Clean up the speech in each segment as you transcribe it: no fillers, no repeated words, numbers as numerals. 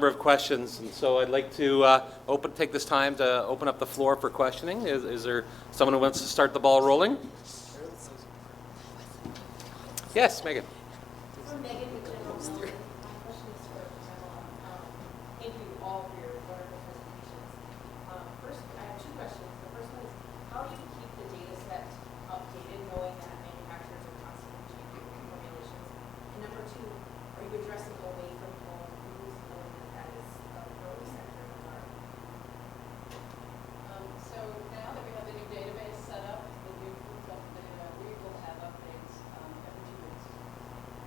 number of questions, and so I'd like to take this time to open up the floor for questioning. Is there someone who wants to start the ball rolling? Yes, Megan. So Megan with General Miller. My question is for Pamela. Thank you all for your wonderful presentations. First, I have two questions. The first one is, how do you keep the data set updated, knowing that manufacturers are constantly changing formulations? And number two, are you addressing away from home use, knowing that that is a growing sector in the market? So now that we have the new database set up, the new food health data, we will have updates every 2 weeks.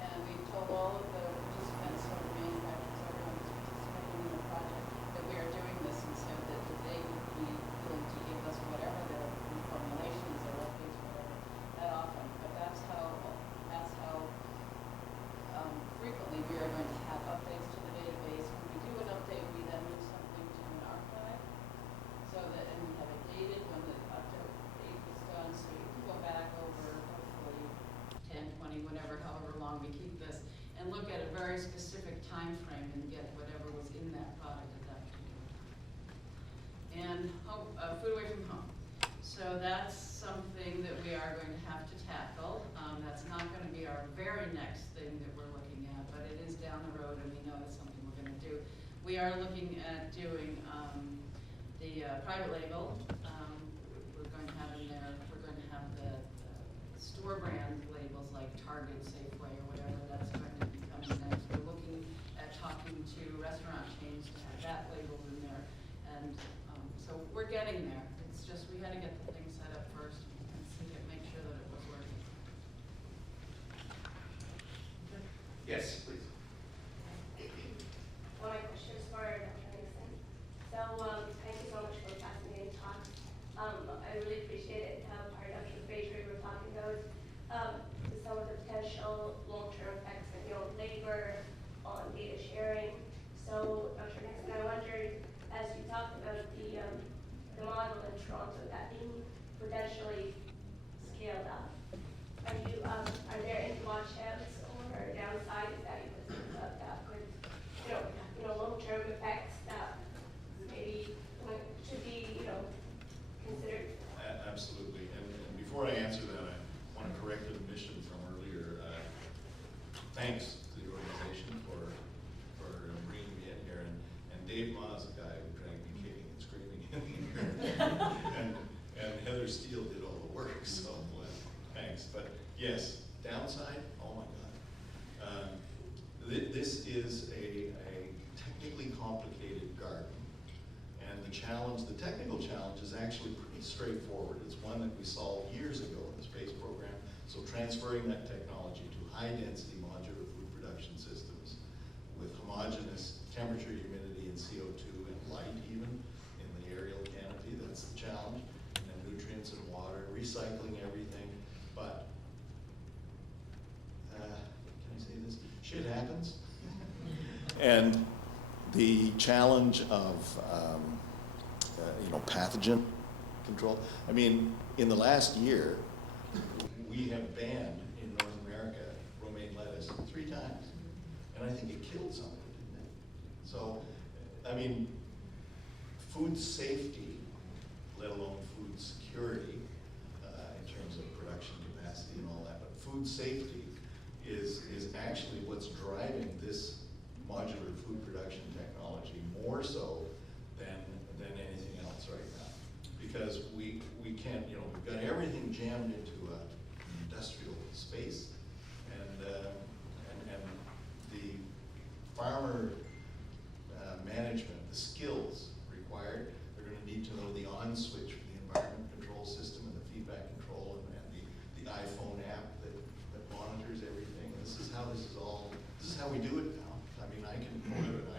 And we've told all of the participants, or manufacturers, everyone who's participating in the project, that we are doing this, and so that they would be willing to give us whatever their reformulations or updates, whatever, that often. But that's how frequently we are going to have updates to the database. When we do an update, we then move something to an archive, so that, and we have it dated when the update was done, so you can go back over hopefully 10, 20, whatever, however long we keep this, and look at a very specific time frame and get whatever was in that product at that particular time. And food away from home. So that's something that we are going to have to tackle. That's not going to be our very next thing that we're looking at, but it is down the road, and we know it's something we're going to do. We are looking at doing the private label. We're going to have in there, we're going to have the store brand labels like Target, Safeway, or whatever. That's going to be coming next. We're looking at talking to restaurant chains to have that labeled in there. And so we're getting there. It's just we had to get the thing set up first and see it, make sure that it was working. Yes, please. One of my questions for Dr. Nixon. So thank you so much for the fascinating talk. I really appreciated how part of Dr. Fraser were talking about some of the potential long-term effects of labor on data sharing. So Dr. Nixon, I wondered, as you talked about the model in Toronto that being potentially scaled up, are there any watchouts or downsides that you could think of that could, long-term effects that maybe should be, considered? Absolutely. And before I answer that, I want to correct an admission from earlier. Thanks to the organization for bringing me in here. And Dave Ma is the guy who dragged me kicking and screaming in here. and Heather Steele did all the work, so thanks. But yes, downside, oh my God. This is a technically complicated garden. And the technical challenge is actually pretty straightforward. It's one that we solved years ago in the space program. So transferring that technology to high-density modular food production systems with homogeneous temperature, humidity, and CO2 and light even in the aerial canopy, that's the challenge. And then nutrients and water, recycling everything. But, can I say this? Shit happens. And the challenge of pathogen control. I mean, in the last year, we have banned in North America romaine lettuce 3 times, and I think it killed somebody, didn't it? So, I mean, food safety, let alone food security, in terms of production capacity and all that, but food safety is actually what's driving this modular food production technology more so than anything else right now, because we can't, we've got everything jammed into an industrial space, and the farmer management, the skills required, they're going to need to know the on switch for the environment control system and the feedback control and the iPhone app that monitors everything. This is how we do it now. I mean, I can pull out an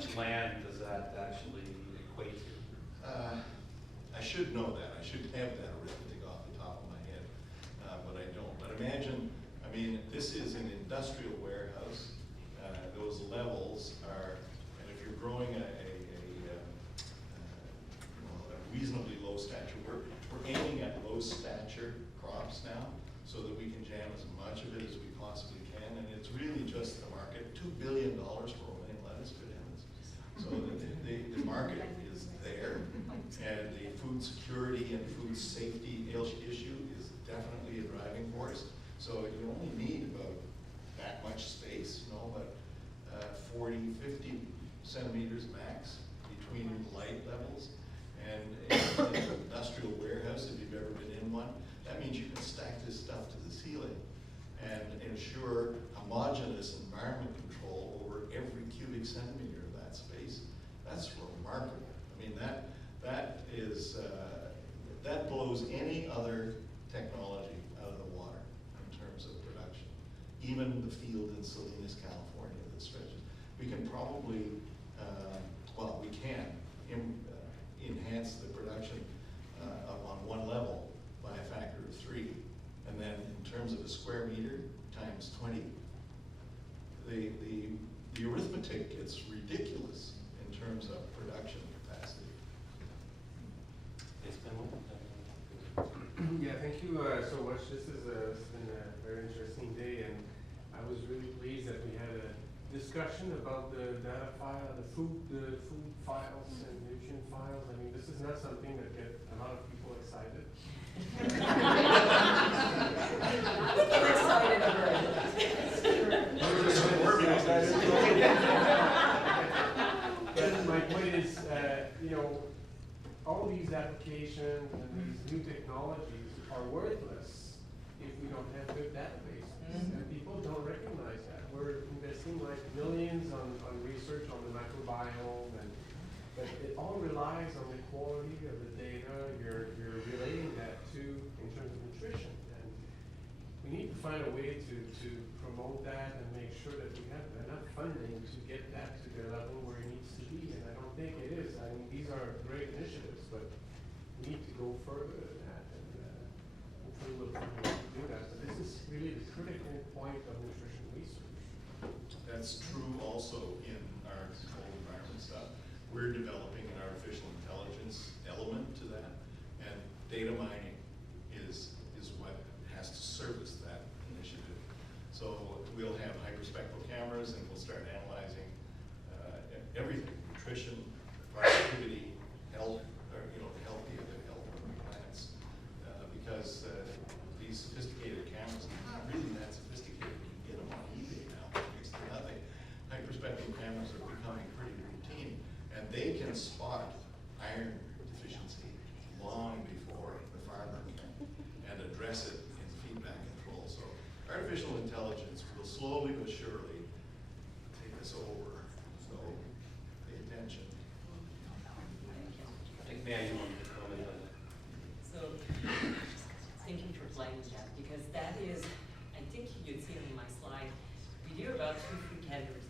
much land does that actually equate to? I should know that. I should have that arithmetic off the top of my head, but I don't. But imagine, I mean, this is an industrial warehouse. Those levels are, and if you're growing a reasonably low stature, we're aiming at low stature crops now, so that we can jam as much of it as we possibly can, and it's really just the market. $2 billion for romaine lettuce, good heavens. So the market is there, and the food security and food safety issue is definitely a driving force. So you only need about that much space, you know, but 40, 50 centimeters max between light levels. And in an industrial warehouse, if you've ever been in one, that means you can stack this stuff to the ceiling and ensure homogeneous environment control over every cubic centimeter of that space. That's remarkable. I mean, that blows any other technology out of the water in terms of production. Even the field in Salinas, California that stretches. We can probably, we can enhance the production on one level by a factor of 3. And then in terms of a square meter, times 20. The arithmetic gets ridiculous in terms of production capacity. It's been Yeah, thank you so much. This has been a very interesting day, and I was really pleased that we had a discussion about the data file, the food files and nutrient files. I mean, this is not something that gets a lot of people excited. But my point is, you know, all these applications and these new technologies are worthless if we don't have good databases. And people don't recognize that. We're investing like millions on research on the microbiome, but it all relies on the quality of the data you're relating that to in terms of nutrition. And we need to find a way to promote that and make sure that we have enough funding to get that to the level where it needs to be. And I don't think it is. I mean, these are great initiatives, but we need to go further than that. And hopefully we'll continue to do that. But this is really the critical point of nutrition research. That's true also in our controlled environment stuff. We're developing an artificial intelligence element to that, and data mining is what has to service that initiative. So we'll have hyperspectral cameras, and we'll start analyzing everything: nutrition, productivity, health, or the health of the plants. Because these sophisticated cameras are not really that sophisticated. You can get them on eBay now for next to nothing. Hyperspectral cameras are becoming pretty routine, and they can spot iron deficiency long before the farmer can, and address it in feedback control. So artificial intelligence will slowly but surely take us over. So pay attention. I think, man, you wanted to comment on that. So, thank you for flagging that, because that is, I think you'd see it on my slide, we do about 2 food categories.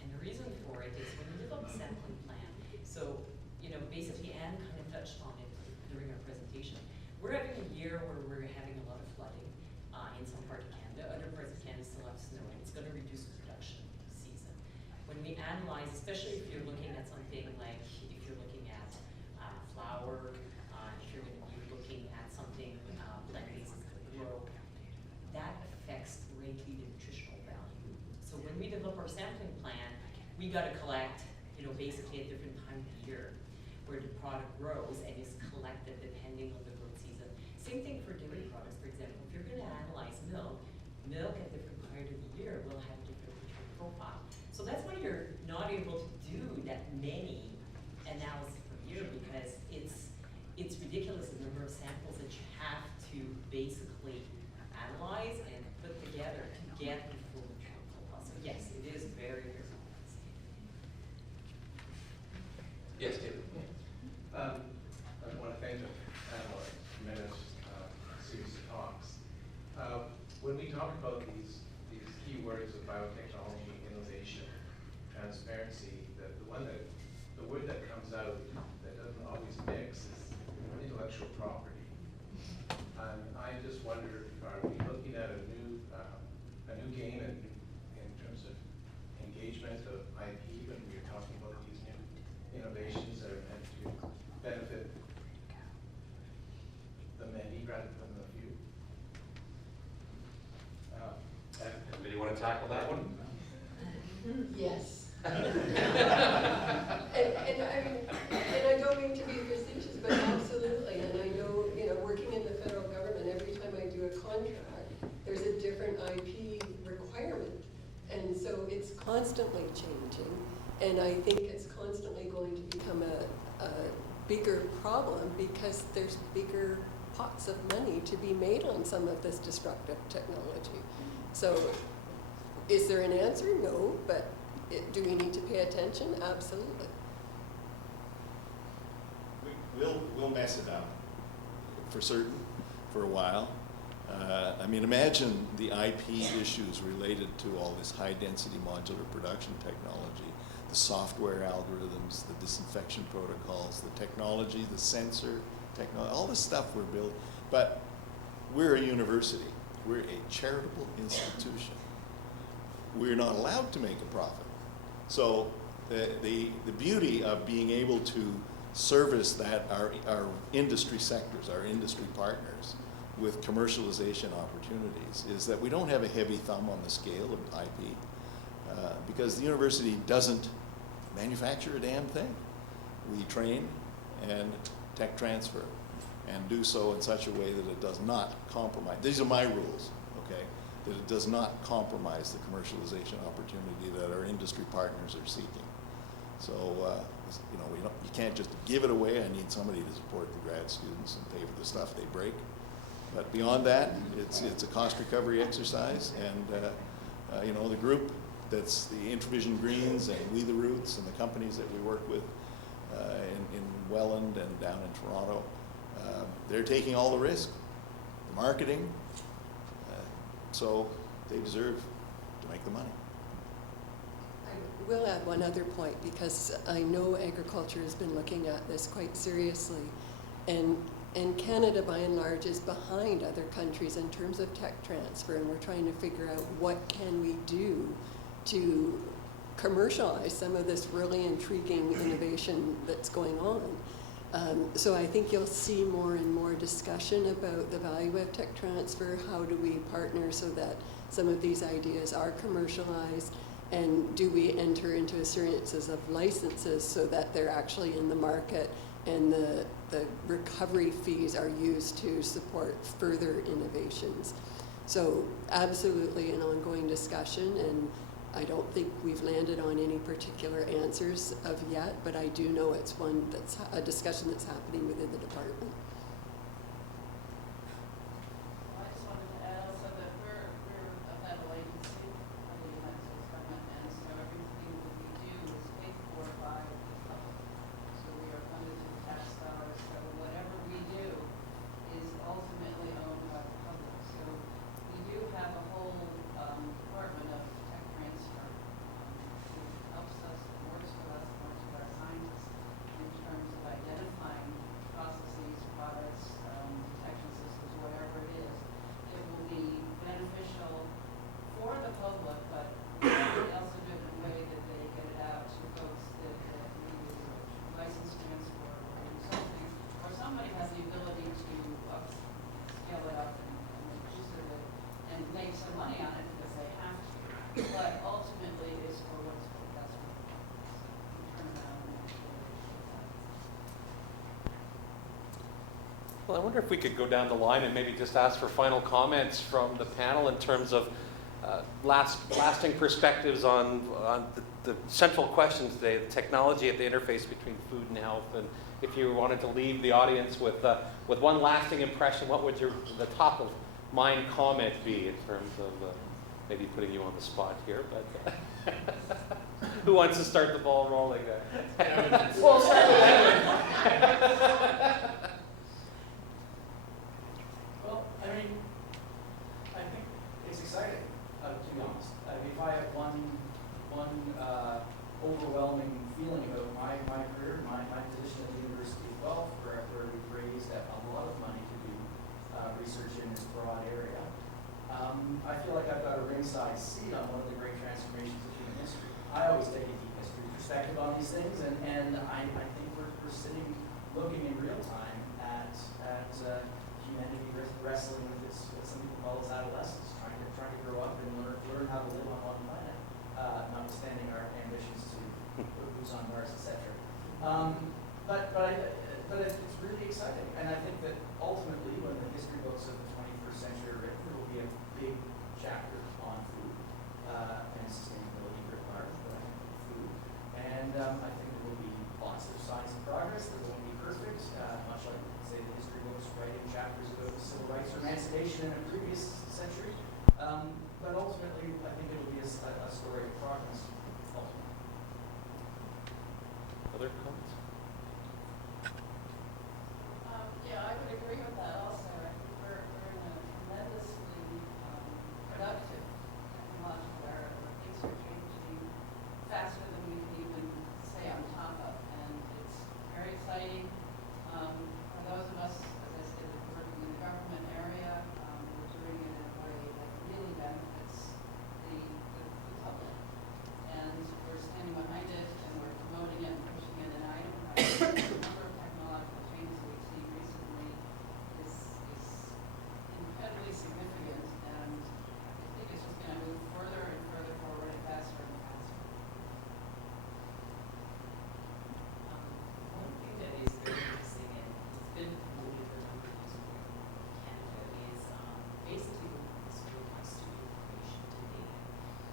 And the reason for it is when we develop a sampling plan, so, basically Anne kind of touched on it during our presentation. We're having a year where we're having a lot of flooding in some part of Canada. Other parts of Canada still have snow, and it's going to reduce production season. When we analyze, especially if you're looking at something like, if you're looking at flour, if you're going to be looking at something plant-based is going to grow, that affects greatly the nutritional value. So when we develop our sampling plan, we got to collect, basically at different times of year where the product grows and is collected depending on the growth season. Same thing for dairy products, for example. If you're going to analyze milk at different part of the year will have a different nutrient profile. So that's why you're not able to do that many analysis per year, because it's ridiculous the number of samples that you have to basically analyze and put together to get the full nutrient profile. So yes, it is very, very complex. Yes, David. I want to thank the panel for a tremendous series of talks. When we talk about these key words of biotechnology, innovation, transparency, the word that comes out that doesn't always mix is intellectual property. And I just wonder, are we looking at a new game in terms of engagement of IP when we're talking about these new innovations that are meant to benefit the many rather than the few? Anybody want to tackle that one? Yes. And I don't mean to be facetious, but absolutely. And I know, working in the federal government, every time I do a contract, there's a different IP requirement. And so it's constantly changing. And I think it's constantly going to become a bigger problem because there's bigger pots of money to be made on some of this disruptive technology. So is there an answer? No, but do we need to pay attention? Absolutely. We'll mess it up, for certain, for a while. I mean, imagine the IP issues related to all this high-density modular production technology, the software algorithms, the disinfection protocols, the technology, the sensor technology, all this stuff we're building. But we're a university. We're a charitable institution. We're not allowed to make a profit. So the beauty of being able to service that our industry sectors, our industry partners, with commercialization opportunities is that we don't have a heavy thumb on the scale of IP because the university doesn't manufacture a damn thing. We train and tech transfer and do so in such a way that it does not compromise. These are my rules, okay? That it does not compromise the commercialization opportunity that our industry partners are seeking. So, you can't just give it away. I need somebody to support the grad students and pay for the stuff they break. But beyond that, it's a cost recovery exercise, and the group that's the Intravision Greens and We the Roots and the companies that we work with in Welland and down in Toronto, they're taking all the risk, the marketing, so they deserve to make the money. I will add one other point because I know agriculture has been looking at this quite seriously, and Canada by and large is behind other countries in terms of tech transfer, and we're trying to figure out what can we do to commercialize some of this really intriguing innovation that's going on. So I think you'll see more and more discussion about the value of tech transfer. How do we partner so that some of these ideas are commercialized? And do we enter into a series of licenses so that they're actually in the market and the recovery fees are used to support further innovations? So absolutely an ongoing discussion, and I don't think we've landed on any particular answers of yet, but I do know it's one that's a discussion that's happening within the department. I just wanted to add also that we're a federal agency of the United States government, and so everything that we do is paid for by the public. So we are funded through tax dollars, so whatever we do is ultimately owned by the public. So we do have a whole department of tech transfer who helps us, works with us, works with our scientists in terms of identifying processes, products, detection systems, whatever it is. It will be beneficial for the public, but we also do it in a way that they get it out to folks that need license transfer or do something, or somebody has the ability to scale it up and make use of it and make some money on it because they have to. But ultimately, it's for what's best for the public. So we turn around and actually Well, I wonder if we could go down the line and maybe just ask for final comments from the panel in terms of lasting perspectives on the central questions today, the technology at the interface between food and health. And if you wanted to leave the audience with one lasting impression, what would the top of mind comment be in terms of maybe putting you on the spot here? But who wants to start the ball rolling? Well, start with Edwin. Well, I mean, I think it's exciting, to be honest. I mean, if I have one real time at humanity wrestling with its, what some people call its adolescence, trying to grow up and learn how to live on one planet, notwithstanding our ambitions to put boots on Mars, etc. But it's really exciting, and I think that ultimately, when the history books of the 21st century are written, there will be a big chapter on food and sustainability writ large, but I think food. And I think there will be lots of signs of progress. They won't be perfect, much like, say, the history books writing chapters about civil rights or emancipation in a previous century. But ultimately, I think it will be a story of progress. Ultimately. Other comments? Yeah, I would agree with that also. I think we're in a tremendously productive technological era where things are changing faster than we can even stay on top of, and it's very exciting. For those of us, as I said, working in the government area, we're doing it in a way that really benefits the public, and we're standing behind it, and we're promoting it and pushing it, and I the number of technological changes we've seen recently is incredibly significant, and I think it's just going to move further and further forward and faster and faster. One thing that is very interesting, and it's been promoted for a number of years in Canada, is basically this real-time student information to data.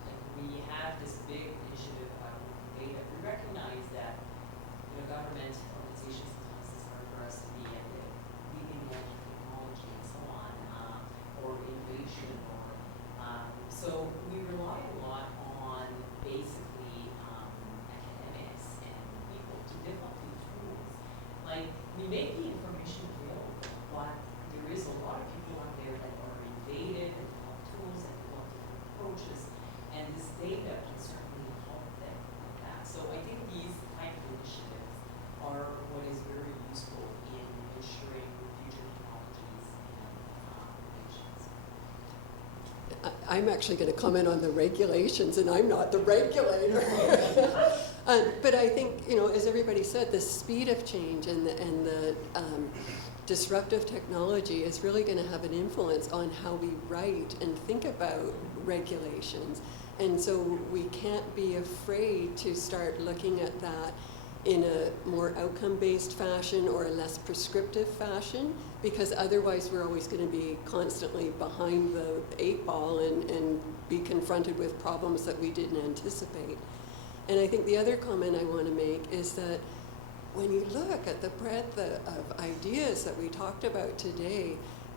Like, we have this big initiative about open data. We recognize that government organizations, sometimes it's hard for us to be at the leading edge of technology and so on, or innovation, or so we rely a lot on basically academics and people to develop the tools. Like, we make the information available, but there is a lot of people out there that are innovative and develop tools and develop different approaches, and this data can certainly help them with that. So I think these type of initiatives are what is very useful in ensuring future technologies and innovations. I'm actually going to comment on the regulations, and I'm not the regulator. But I think, as everybody said, the speed of change and the disruptive technology is really going to have an influence on how we write and think about regulations. And so we can't be afraid to start looking at that in a more outcome-based fashion or a less prescriptive fashion, because otherwise we're always going to be constantly behind the 8 ball and be confronted with problems that we didn't anticipate. And I think the other comment I want to make is that when you look at the breadth of ideas that we talked about today,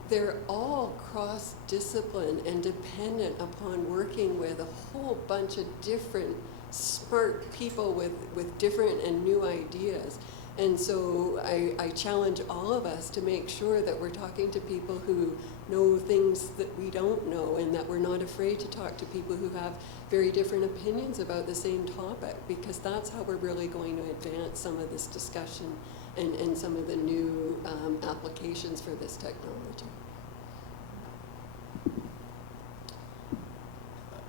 they're all cross-discipline and dependent upon working with a whole bunch of different smart people with different and new ideas. And so I challenge all of us to make sure that we're talking to people who know things that we don't know, and that we're not afraid to talk to people who have very different opinions about the same topic, because that's how we're really going to advance some of this discussion and some of the new applications for this technology.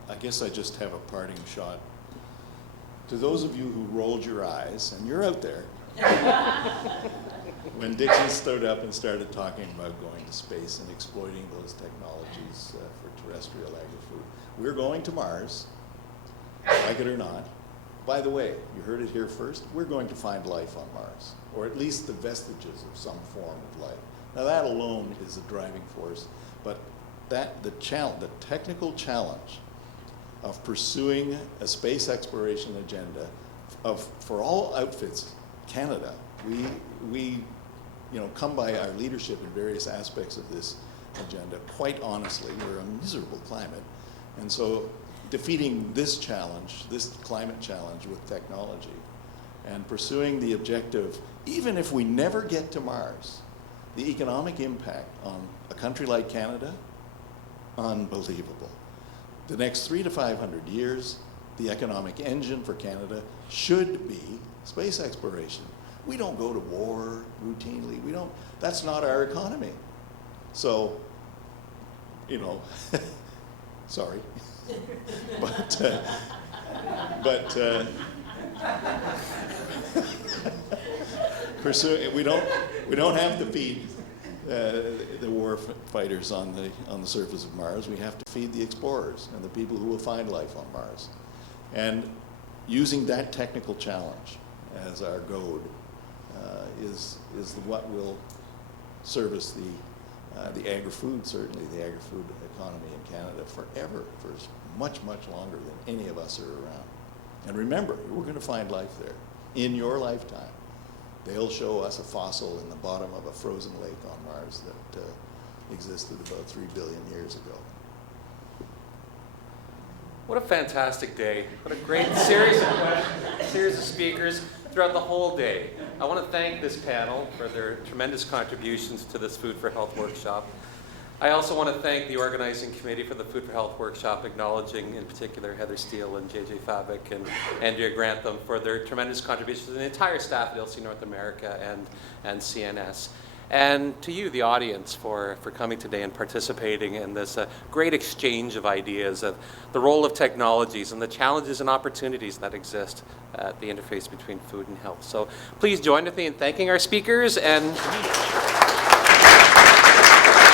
I guess I just have a parting shot. To those of you who rolled your eyes, and you're out there, when Dixon stood up and started talking about going to space and exploiting those technologies for terrestrial agri-food, we're going to Mars, like it or not. By the way, you heard it here first, we're going to find life on Mars, or at least the vestiges of some form of life. Now that alone is a driving force, but the technical challenge of pursuing a space exploration agenda for all outfits, Canada, we come by our leadership in various aspects of this agenda. Quite honestly, we're a miserable climate. And so defeating this challenge, this climate challenge with technology, and pursuing the objective, even if we never get to Mars, the economic impact on a country like Canada, unbelievable. The next 300 to 500 years, the economic engine for Canada should be space exploration. We don't go to war routinely. That's not our economy. So, sorry. we don't have to feed the war fighters on the surface of Mars. We have to feed the explorers and the people who will find life on Mars. And using that technical challenge as our goad is what will service the agri-food, certainly the agri-food economy in Canada forever, for much, much longer than any of us are around. And remember, we're going to find life there in your lifetime. They'll show us a fossil in the bottom of a frozen lake on Mars that existed about 3 billion years ago. What a fantastic day. What a great series of speakers throughout the whole day. I want to thank this panel for their tremendous contributions to this Food for Health workshop. I also want to thank the organizing committee for the Food for Health workshop, acknowledging in particular Heather Steele and JJ Fabic and Andrea Grantham for their tremendous contributions, and the entire staff at ILSI North America and CNS. And to you, the audience, for coming today and participating in this great exchange of ideas of the role of technologies and the challenges and opportunities that exist at the interface between food and health. So please join with me in thanking our speakers, and